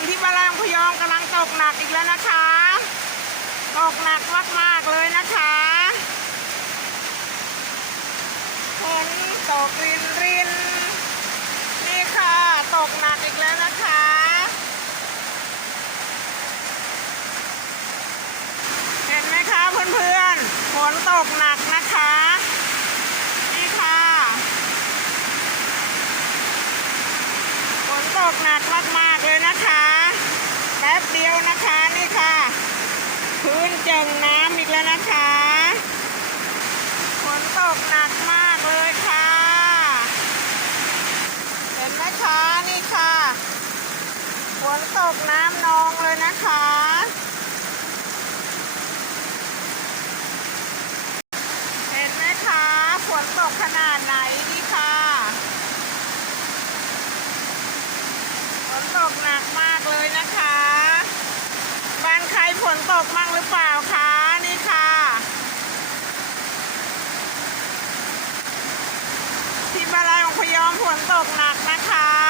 นที่บ้านเราพยอมกำลังตกหนักอีกแล้วนะคะตกหนักมากๆเลยนะคะฝนตกรินนี่ค่ะตกหนักอีกแล้วนะคะเห็นไหมคะเพื่อนๆฝนตกหนักนะคะนี่ค่ะฝนตกหนักมากๆเลยนะคะแป๊บเดียวนะคะนี่ค่ะพื้นเจิ่งน้ำอีกแล้วนะคะฝนตกหนักมากเลยค่ะเห็นไหมคะนี่ค่ะฝนตกน้ำนองเลยนะคะเห็นไหมคะฝนตกขนาดไหนนี่ค่ะฝนตกหนักมากเลยนะคะบ้านใครฝนตกมั่งหรือเปล่าคะนี่ค่ะที่บ้านเราพยอมฝนตกหนักนะคะ